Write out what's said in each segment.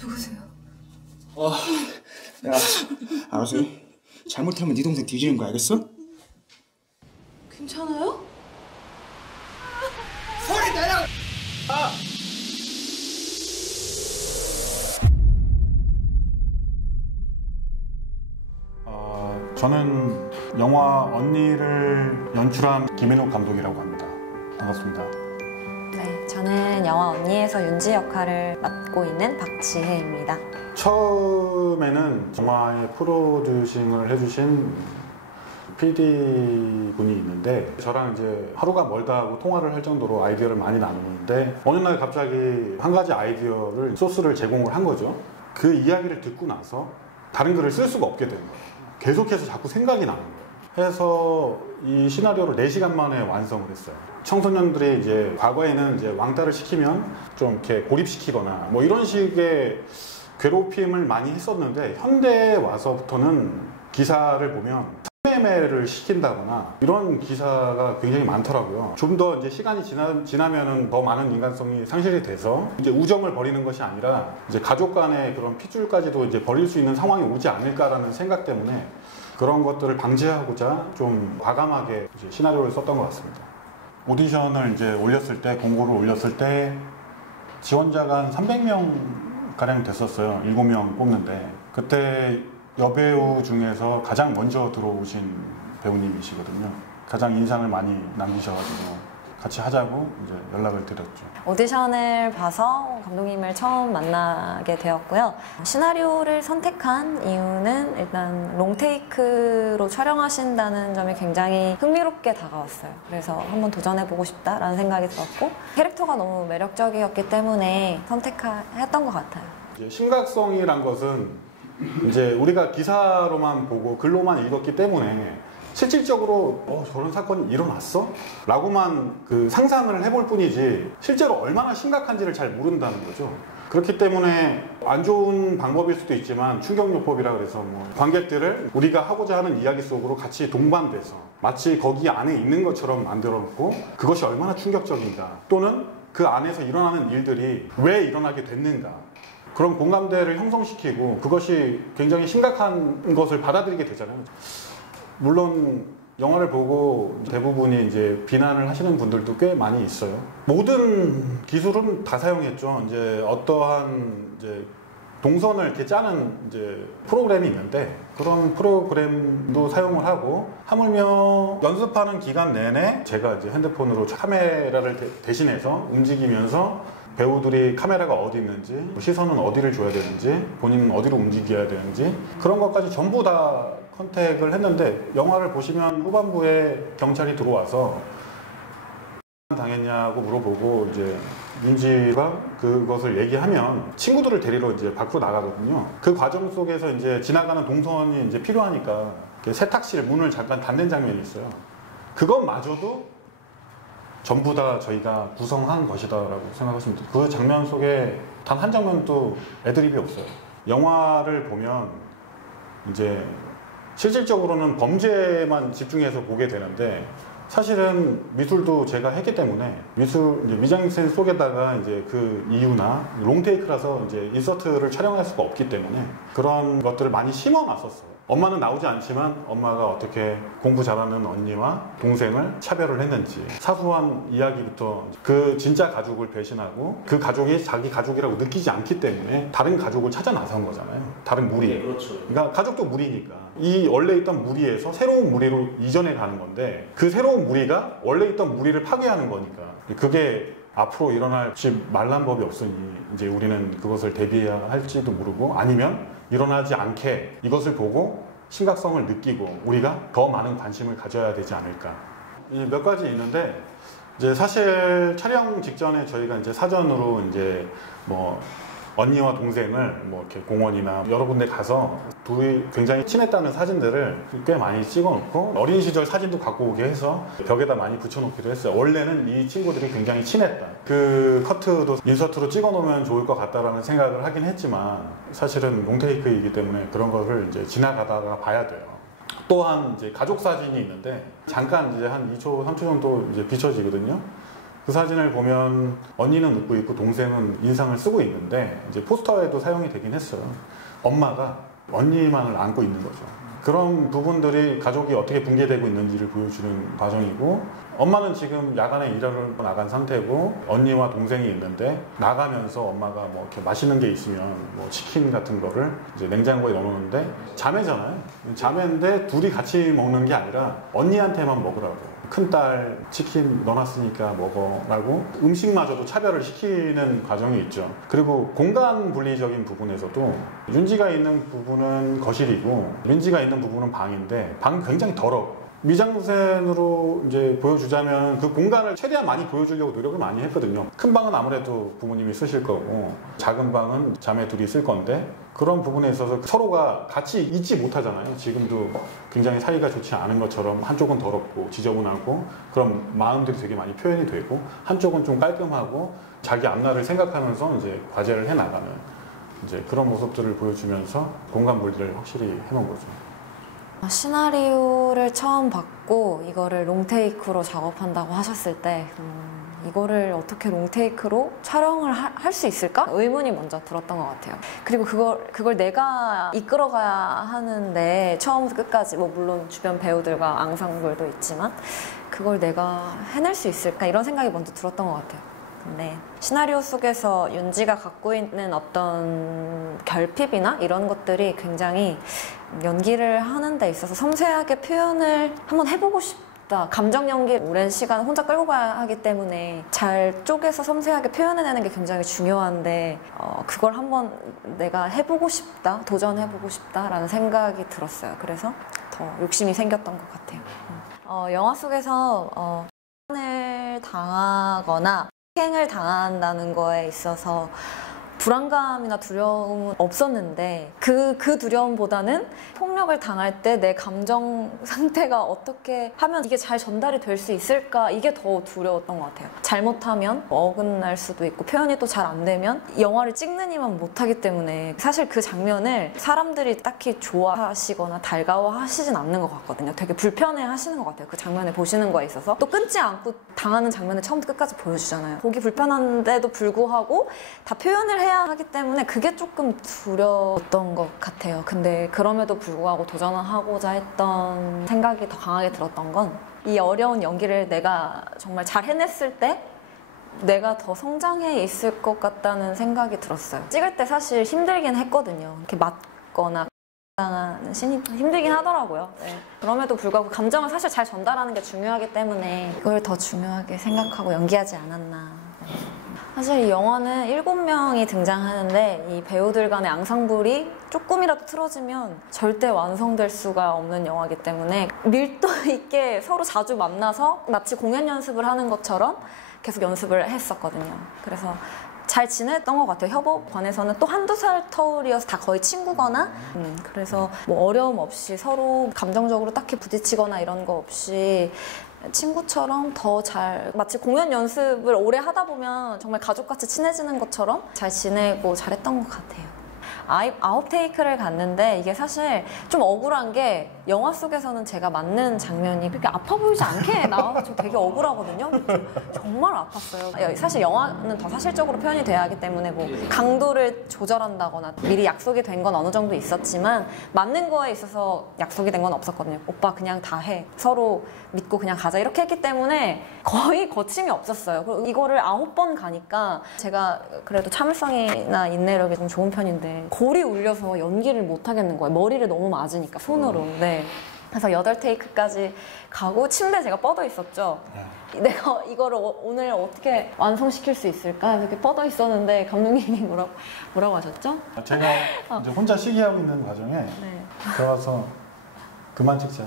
누구세요? 야, 알았어. 잘못하면 네 동생 뒤지는 거 알겠어? 괜찮아요? 소리 내라! 저는 영화 언니를 연출한 김인욱 감독이라고 합니다. 반갑습니다. 네, 저는 영화 언니에서 윤지 역할을 맡고 있는 박지혜입니다. 처음에는 영화의 프로듀싱을 해주신 PD분이 있는데 저랑 이제 하루가 멀다 하고 통화를 할 정도로 아이디어를 많이 나누는데 어느 날 갑자기 한 가지 아이디어를 소스를 제공을 한 거죠. 그 이야기를 듣고 나서 다른 글을 쓸 수가 없게 된 거예요. 계속해서 자꾸 생각이 나는 거예요. 해서 이 시나리오를 4시간 만에 완성을 했어요. 청소년들이 이제 과거에는 이제 왕따를 시키면 좀 이렇게 고립시키거나 뭐 이런 식의 괴롭힘을 많이 했었는데 현대에 와서부터는 기사를 보면 성매매를 시킨다거나 이런 기사가 굉장히 많더라고요. 좀 더 이제 시간이 지나면은 더 많은 인간성이 상실이 돼서 이제 우정을 버리는 것이 아니라 이제 가족 간의 그런 핏줄까지도 이제 버릴 수 있는 상황이 오지 않을까라는 생각 때문에 그런 것들을 방지하고자 좀 과감하게 이제 시나리오를 썼던 것 같습니다. 오디션을 이제 올렸을 때, 공고를 올렸을 때 지원자가 한 300명 가량 됐었어요. 7명 뽑는데 그때 여배우 중에서 가장 먼저 들어오신 배우님이시거든요. 가장 인상을 많이 남기셔가지고 같이 하자고 이제 연락을 드렸죠. 오디션을 봐서 감독님을 처음 만나게 되었고요. 시나리오를 선택한 이유는 일단 롱테이크로 촬영하신다는 점이 굉장히 흥미롭게 다가왔어요. 그래서 한번 도전해보고 싶다라는 생각이 들었고 캐릭터가 너무 매력적이었기 때문에 선택했던 것 같아요. 이제 심각성이란 것은 이제 우리가 기사로만 보고 글로만 읽었기 때문에 실질적으로 저런 사건이 일어났어? 라고만 그 상상을 해볼 뿐이지 실제로 얼마나 심각한지를 잘 모른다는 거죠. 그렇기 때문에 안 좋은 방법일 수도 있지만 충격요법이라 그래서 뭐 관객들을 우리가 하고자 하는 이야기 속으로 같이 동반돼서 마치 거기 안에 있는 것처럼 만들어 놓고 그것이 얼마나 충격적인가 또는 그 안에서 일어나는 일들이 왜 일어나게 됐는가 그런 공감대를 형성시키고 그것이 굉장히 심각한 것을 받아들이게 되잖아요. 물론 영화를 보고 대부분이 이제 비난을 하시는 분들도 꽤 많이 있어요. 모든 기술은 다 사용했죠. 이제 어떠한 이제 동선을 이렇게 짜는 이제 프로그램이 있는데 그런 프로그램도 사용을 하고 하물며 연습하는 기간 내내 제가 이제 핸드폰으로 카메라를 대신해서 움직이면서 배우들이 카메라가 어디 있는지 시선은 어디를 줘야 되는지 본인은 어디로 움직여야 되는지 그런 것까지 전부 다 컨택을 했는데 영화를 보시면 후반부에 경찰이 들어와서 당했냐고 물어보고 이제 윤지가 그것을 얘기하면 친구들을 데리러 이제 밖으로 나가거든요. 그 과정 속에서 이제 지나가는 동선이 이제 필요하니까 세탁실 문을 잠깐 닫는 장면이 있어요. 그것마저도 전부 다 저희가 구성한 것이다라고 생각하시면 돼요. 그 장면 속에 단 한 장면도 애드립이 없어요. 영화를 보면 이제 실질적으로는 범죄만 집중해서 보게 되는데 사실은 미술도 제가 했기 때문에 미술 이제 미장센 속에다가 이제 그 이유나 롱테이크라서 이제 인서트를 촬영할 수가 없기 때문에 그런 것들을 많이 심어놨었어요. 엄마는 나오지 않지만 엄마가 어떻게 공부 잘하는 언니와 동생을 차별을 했는지 사소한 이야기부터 그 진짜 가족을 배신하고 그 가족이 자기 가족이라고 느끼지 않기 때문에 다른 가족을 찾아 나선 거잖아요. 다른 무리. 네, 그렇죠. 그러니까 가족도 무리니까 이 원래 있던 무리에서 새로운 무리로 이전해 가는 건데 그 새로운 무리가 원래 있던 무리를 파괴하는 거니까 그게 앞으로 일어날지 말란 법이 없으니 이제 우리는 그것을 대비해야 할지도 모르고 아니면 일어나지 않게 이것을 보고 심각성을 느끼고 우리가 더 많은 관심을 가져야 되지 않을까. 몇 가지 있는데 이제 사실 촬영 직전에 저희가 이제 사전으로 이제 뭐 언니와 동생을 뭐 이렇게 공원이나 여러 군데 가서 둘이 굉장히 친했다는 사진들을 꽤 많이 찍어놓고 어린 시절 사진도 갖고 오게 해서 벽에다 많이 붙여놓기도 했어요. 원래는 이 친구들이 굉장히 친했다. 그 커트도 인서트로 찍어놓으면 좋을 것 같다라는 생각을 하긴 했지만 사실은 롱테이크이기 때문에 그런 거를 이제 지나가다가 봐야 돼요. 또한 이제 가족 사진이 있는데 잠깐 이제 한 2초, 3초 정도 이제 비춰지거든요. 그 사진을 보면 언니는 웃고 있고 동생은 인상을 쓰고 있는데 이제 포스터에도 사용이 되긴 했어요. 엄마가 언니만을 안고 있는 거죠. 그런 부분들이 가족이 어떻게 붕괴되고 있는지를 보여주는 과정이고, 엄마는 지금 야간에 일하러 나간 상태고 언니와 동생이 있는데, 나가면서 엄마가 뭐 이렇게 맛있는 게 있으면 뭐 치킨 같은 거를 이제 냉장고에 넣어놓는데, 자매잖아요. 자매인데 둘이 같이 먹는 게 아니라 언니한테만 먹으라고. 큰딸 치킨 넣어놨으니까 먹어라고 음식마저도 차별을 시키는 과정이 있죠. 그리고 공간 분리적인 부분에서도 윤지가 있는 부분은 거실이고 민지가 있는 부분은 방인데, 방이 굉장히 더러워. 미장센으로 이제 보여주자면 그 공간을 최대한 많이 보여주려고 노력을 많이 했거든요. 큰 방은 아무래도 부모님이 쓰실 거고, 작은 방은 자매 둘이 쓸 건데, 그런 부분에 있어서 서로가 같이 있지 못하잖아요. 지금도 굉장히 사이가 좋지 않은 것처럼 한쪽은 더럽고 지저분하고 그런 마음들이 되게 많이 표현이 되고, 한쪽은 좀 깔끔하고 자기 앞날을 생각하면서 이제 과제를 해나가는 이제 그런 모습들을 보여주면서 공간 분리를 확실히 해놓은 거죠. 시나리오를 처음 받고 이거를 롱테이크로 작업한다고 하셨을 때 이거를 어떻게 롱테이크로 촬영을 할 수 있을까? 의문이 먼저 들었던 것 같아요. 그리고 그걸 내가 이끌어가야 하는데 처음부터 끝까지, 뭐 물론 주변 배우들과 앙상블도 있지만 그걸 내가 해낼 수 있을까? 이런 생각이 먼저 들었던 것 같아요. 근데 시나리오 속에서 윤지가 갖고 있는 어떤 결핍이나 이런 것들이 굉장히 연기를 하는 데 있어서 섬세하게 표현을 한번 해보고 싶다. 감정 연기 오랜 시간 혼자 끌고 가야 하기 때문에 잘 쪼개서 섬세하게 표현해내는 게 굉장히 중요한데, 그걸 한번 내가 해보고 싶다, 도전해보고 싶다라는 생각이 들었어요. 그래서 더 욕심이 생겼던 것 같아요. 영화 속에서 을 당하거나 폭행을 당한다는 거에 있어서 불안감이나 두려움은 없었는데, 그 두려움보다는 폭력을 당할 때 내 감정 상태가 어떻게 하면 이게 잘 전달이 될 수 있을까, 이게 더 두려웠던 것 같아요. 잘못하면 어긋날 수도 있고 표현이 또 잘 안 되면 영화를 찍는 이만 못하기 때문에 사실 그 장면을 사람들이 딱히 좋아하시거나 달가워하시진 않는 것 같거든요. 되게 불편해 하시는 것 같아요. 그 장면을 보시는 거에 있어서. 또 끊지 않고 당하는 장면을 처음부터 끝까지 보여주잖아요. 보기 불편한데도 불구하고 다 표현을 해야 하기 때문에 그게 조금 두려웠던 것 같아요. 근데 그럼에도 불구하고 도전하고자 했던 생각이 더 강하게 들었던 건, 이 어려운 연기를 내가 정말 잘 해냈을 때 내가 더 성장해 있을 것 같다는 생각이 들었어요. 찍을 때 사실 힘들긴 했거든요. 이렇게 맞거나 당하는 신이 힘들긴 하더라고요. 네. 그럼에도 불구하고 감정을 사실 잘 전달하는 게 중요하기 때문에 그걸 더 중요하게 생각하고 연기하지 않았나. 사실 이 영화는 7명이 등장하는데 이 배우들 간의 앙상블이 조금이라도 틀어지면 절대 완성될 수가 없는 영화이기 때문에 밀도 있게 서로 자주 만나서 마치 공연 연습을 하는 것처럼 계속 연습을 했었거든요. 그래서 잘 지냈던 것 같아요. 협업관에서는 또 한두 살 터울이어서 다 거의 친구거나, 그래서 뭐 어려움 없이 서로 감정적으로 딱히 부딪히거나 이런 거 없이 친구처럼 더 잘, 마치 공연 연습을 오래 하다 보면 정말 가족같이 친해지는 것처럼 잘 지내고 잘했던 것 같아요. 아웃테이크를 갔는데 이게 사실 좀 억울한 게, 영화 속에서는 제가 맞는 장면이 그렇게 아파 보이지 않게 나와서 저 되게 억울하거든요. 정말 아팠어요. 사실 영화는 더 사실적으로 표현이 돼야 하기 때문에 뭐 강도를 조절한다거나 미리 약속이 된 건 어느 정도 있었지만 맞는 거에 있어서 약속이 된 건 없었거든요. 오빠 그냥 다 해, 서로 믿고 그냥 가자, 이렇게 했기 때문에 거의 거침이 없었어요. 그리고 이거를 9번 가니까 제가 그래도 참을성이나 인내력이 좀 좋은 편인데 골이 울려서 연기를 못 하겠는 거예요. 머리를 너무 맞으니까 손으로. 네. 그래서 8테이크까지 가고 침대에 제가 뻗어 있었죠. 내가 이거를 오늘 어떻게 완성시킬 수 있을까? 이렇게 뻗어 있었는데 감독님이 뭐라고 하셨죠? 제가 이제 혼자 시기하고 있는 과정에 네. 들어가서 그만 찍자.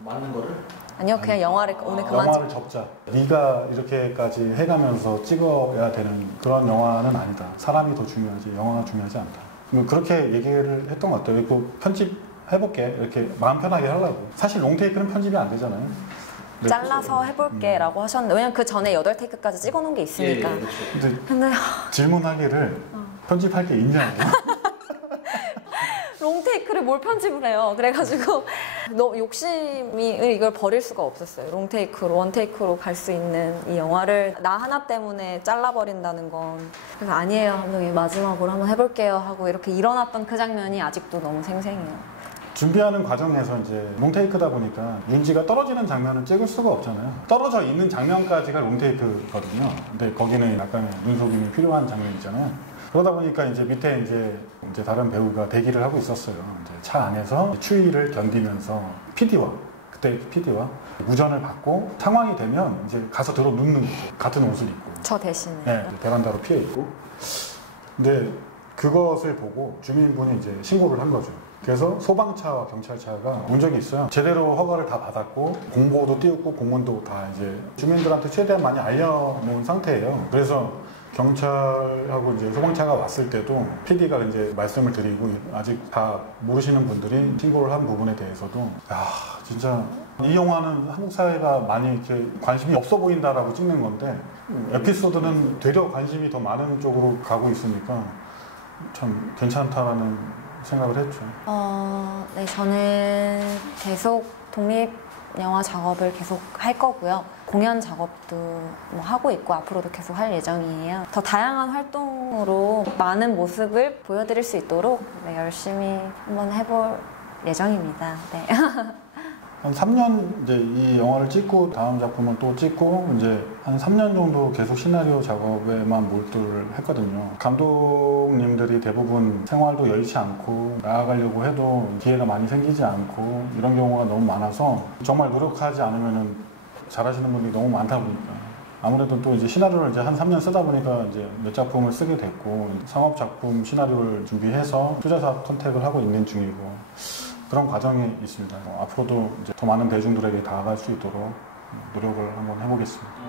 맞는 거를? 아니요, 그냥 영화를 오늘 그만 영화를 접자. 네가 이렇게까지 해가면서 찍어야 되는 그런 영화는 아니다. 사람이 더 중요하지 영화가 중요하지 않다. 그렇게 얘기를 했던 것 같아요. 이거 편집해볼게, 이렇게 마음 편하게 하려고. 사실 롱테이크는 편집이 안 되잖아요. 잘라서 해볼게 라고 하셨는데, 왜냐면 그 전에 8테이크까지 찍어놓은 게 있으니까. 예, 그렇죠. 근데 질문하기를 편집할 게 있냐고. 롱테이크를 뭘 편집을 해요. 그래가지고 너무 욕심이 이걸 버릴 수가 없었어요. 롱테이크로, 원테이크로 갈 수 있는 이 영화를 나 하나 때문에 잘라버린다는 건. 그래서 아니에요, 감독님. 마지막으로 한번 해볼게요 하고 이렇게 일어났던 그 장면이 아직도 너무 생생해요. 준비하는 과정에서 이제 롱테이크다 보니까 윤지가 떨어지는 장면을 찍을 수가 없잖아요. 떨어져 있는 장면까지가 롱테이크거든요. 근데 거기는 약간의 눈속임이 필요한 장면이잖아요. 그러다 보니까 이제 밑에 이제 다른 배우가 대기를 하고 있었어요. 이제 차 안에서 추위를 견디면서 그때 PD와 무전을 받고 상황이 되면 이제 가서 들어 눕는 거죠. 같은 옷을 입고. 저 대신에. 네, 베란다로 피해 있고. 근데 그것을 보고 주민분이 이제 신고를 한 거죠. 그래서 소방차와 경찰차가 온 적이 있어요. 제대로 허가를 다 받았고 공보도 띄웠고 공문도 다 이제 주민들한테 최대한 많이 알려놓은 상태예요. 그래서 경찰하고 이제 소방차가 왔을 때도 PD가 이제 말씀을 드리고 아직 다 모르시는 분들이 신고를 한 부분에 대해서도 야 진짜 이 영화는 한국 사회가 많이 이렇게 관심이 없어 보인다라고 찍는 건데 에피소드는 되려 관심이 더 많은 쪽으로 가고 있으니까 참 괜찮다라는 생각을 했죠. 네, 저는 계속 독립 영화 작업을 계속 할 거고요. 공연 작업도 뭐 하고 있고 앞으로도 계속 할 예정이에요. 더 다양한 활동으로 많은 모습을 보여드릴 수 있도록 네, 열심히 한번 해볼 예정입니다. 네. 한 3년 이제 이 영화를 찍고 다음 작품은 또 찍고 이제 한 3년 정도 계속 시나리오 작업에만 몰두를 했거든요. 감독님들이 대부분 생활도 여의치 않고 나아가려고 해도 기회가 많이 생기지 않고 이런 경우가 너무 많아서 정말 노력하지 않으면은 잘하시는 분들이 너무 많다 보니까 아무래도 또 이제 시나리오를 이제 한 3년 쓰다 보니까 이제 몇 작품을 쓰게 됐고 상업 작품 시나리오를 준비해서 투자사 컨택을 하고 있는 중이고 그런 과정이 있습니다. 앞으로도 이제 더 많은 대중들에게 다가갈 수 있도록 노력을 한번 해보겠습니다.